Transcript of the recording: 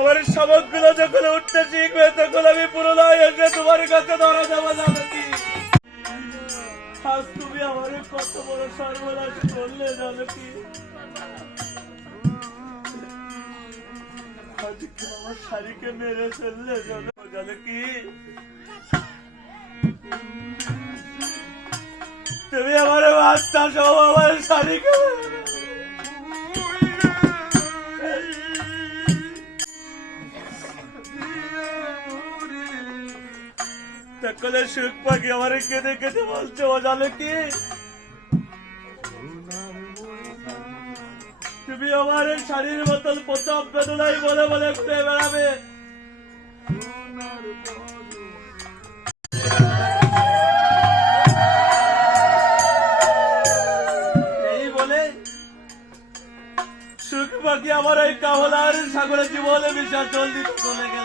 আমার শাবক গুলো যখন উঠতে শিখবে তখন আমি পুনরায় এসে তোমার কাছে ধরা যাবো জানকি। আজ তুমি আমার কত বড় সর্বনাশ করলে জানকি। আজকে আমার শাড়িকে মেরে ফেললে জানকি। তুমি আমার বাচ্চা সব আমার শাড়িকে সকলে সুখ পাখি আমার কেঁদে কেঁদে বলছে ও জানো কি তুমি আমার শাড়ির বোতল প্রথম বেদনাই বলে বলে ঘুরে বেড়াবে। এই বলে সুখ পাখি আমার এই কাহলার সাগরে জীবনে বিসর্জন দিতে চলে গেল।